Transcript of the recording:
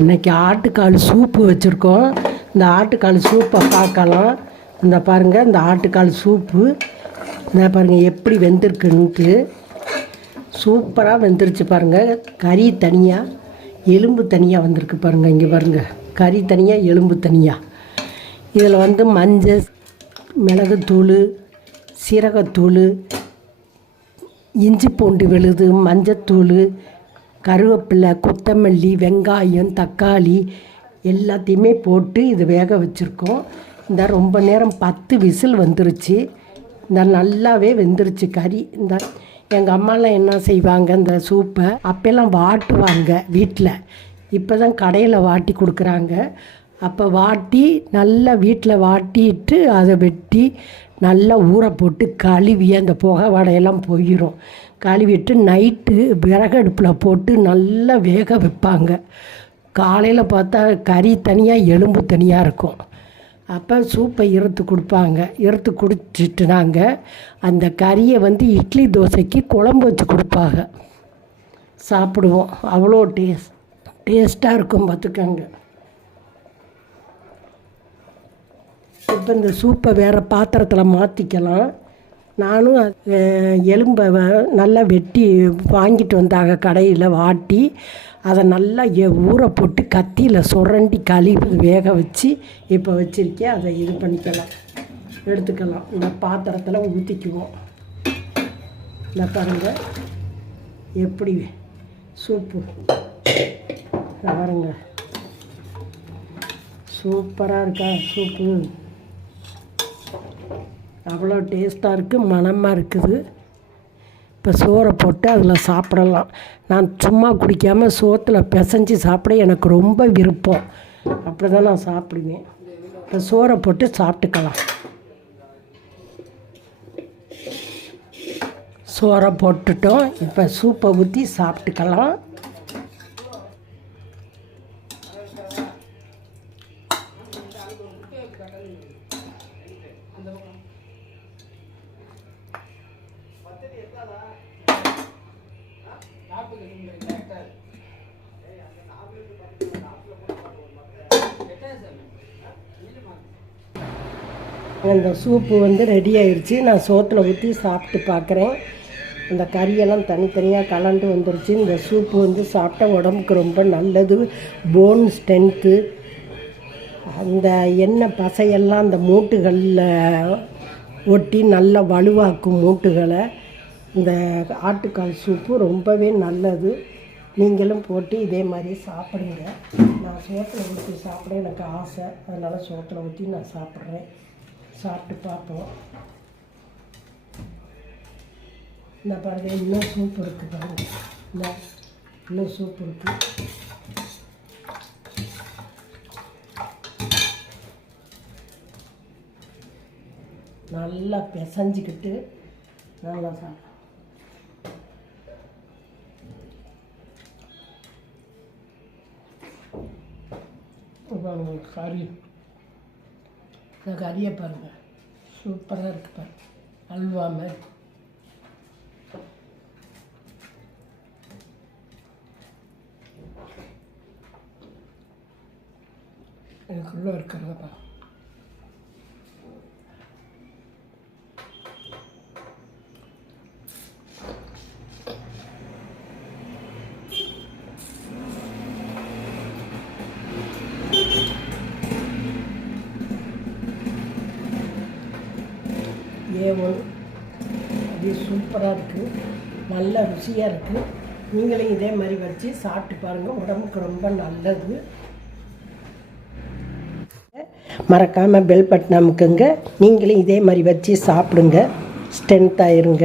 இன்றைக்கி ஆட்டுக்கால் சூப்பு வச்சுருக்கோம். இந்த ஆட்டுக்கால் சூப்பை பார்க்கலாம். இந்த பாருங்கள், இந்த ஆட்டுக்கால் சூப்பு இந்த பாருங்கள் எப்படி வெந்திருக்குன்ட்டு. சூப்பராக வெந்துருச்சு பாருங்கள். கறி தனியாக, எலும்பு தனியாக வந்திருக்கு பாருங்கள். இங்கே பாருங்கள், கறி தனியாக, எலும்பு தனியாக. இதில் மஞ்சள், மிளகுத்தூள், சீரகத்தூள், இஞ்சி பூண்டு விழுது, மஞ்சத்தூள், கருவேப்பிலை, கொத்தமல்லி, வெங்காயம், தக்காளி எல்லாத்தையுமே போட்டு இது வேக வச்சுருக்கோம். இந்த ரொம்ப நேரம் 10 விசில் வந்துருச்சு. இந்த நல்லாவே வெந்துருச்சு கறி. இந்த எங்கள் அம்மாலாம் என்ன செய்வாங்க, இந்த சூப்பை அப்போல்லாம் வாட்டுவாங்க வீட்டில். இப்போ தான் கடையில் வாட்டி கொடுக்குறாங்க. அப்போ வாட்டி நல்லா வீட்டில் வாட்டிட்டு அதை வெட்டி நல்லா ஊற போட்டு கழுவி அந்த புகை வடையெல்லாம் போயிடும். கழுவிட்டு நைட்டு விறகடுப்பில் போட்டு நல்லா வேக வைப்பாங்க. காலையில் பார்த்தா கறி தனியாக, எலும்பு தனியாக இருக்கும். அப்போ சூப்பை இறுத்து கொடுப்பாங்க. இறுத்து குடிச்சிட்டு நாங்கள் அந்த கறியை இட்லி தோசைக்கு குழம்பு வச்சு கொடுப்பாங்க. சாப்பிடுவோம். அவ்வளோ டேஸ்ட்டாக இருக்கும் பார்த்துக்கோங்க. இப்போ இந்த சூப்பை வேறு பாத்திரத்தில் மாற்றிக்கலாம். நானும் எலும்பை நல்லா வெட்டி வாங்கிட்டு வந்தாங்க கடையில் வாட்டி. அதை நல்லா ஊற போட்டு கத்தியில் சுரண்டி கழுவி வேக வச்சு இப்போ வச்சுருக்கேன். அதை இது பண்ணிக்கலாம், எடுத்துக்கலாம். இந்த பாத்திரத்தில் ஊற்றிக்குவோம். இந்த பாருங்கள் எப்படி சூப்பு பாருங்க, சூப்பராக இருக்கா சூப்பு. அவ்வளோ டேஸ்ட்டாக இருக்குது, மணமாக இருக்குது. இப்போ சோறை போட்டு அதில் சாப்பிடலாம். நான் சும்மா குடிக்காமல் சோத்தில் பிசைஞ்சு சாப்பிட எனக்கு ரொம்ப விருப்பம். அப்படி தான் நான் சாப்பிடுவேன். இப்போ சோறை போட்டு சாப்பிட்டுக்கலாம். சோறை போட்டுட்டோம். இப்போ சூப்பை ஊற்றி சாப்பிட்டுக்கலாம். அந்த சூப்பு ரெடி ஆயிடுச்சு. நான் சோத்தில் ஊற்றி சாப்பிட்டு பார்க்குறேன். அந்த கறியெல்லாம் தனித்தனியாக கலந்து வந்துருச்சு. இந்த சூப்பு சாப்பிட்டா உடம்புக்கு ரொம்ப நல்லது. போன் ஸ்ட்ரென்த்து, அந்த எண்ணெய் பசையெல்லாம் அந்த மூட்டுகளில் ஒட்டி நல்லா வலுவாக்கும் மூட்டுகளை. இந்த ஆட்டுக்கால் சூப்பு ரொம்பவே நல்லது. நீங்களும் போட்டு இதே மாதிரி சாப்பிடுங்க. நான் சோத்தில் ஊற்றி சாப்பிட எனக்கு ஆசை. அதனால் சோத்தில் ஊற்றி நான் சாப்பிட்றேன். சாப்பிட்டு பார்ப்போம். இந்த பாருங்கள், இன்னும் சூப் இருக்குது பாருங்கள். இன்னும் சூப் இருக்குது. நல்லா பிசைஞ்சிக்கிட்டு நல்லா சாப்பிடும். கறி, இந்த கறியை பாருங்கள், சூப்பராக இருக்குது பாருங்கள். அல்வா மாதிரி எனக்குள்ளே இருக்கிறதப்பா. ஏவன் அப்படியே சூப்பராக இருக்குது, நல்ல ருசியாக இருக்குது. நீங்களும் இதே மாதிரி வச்சு சாப்பிட்டு பாருங்கள். உடம்புக்கு ரொம்ப நல்லது. மறக்காமல் பெல் பட்டன் அமுக்குங்க. நீங்களும் இதே மாதிரி வச்சு சாப்பிடுங்க. ஸ்ட்ரென்த் ஆயிருங்க.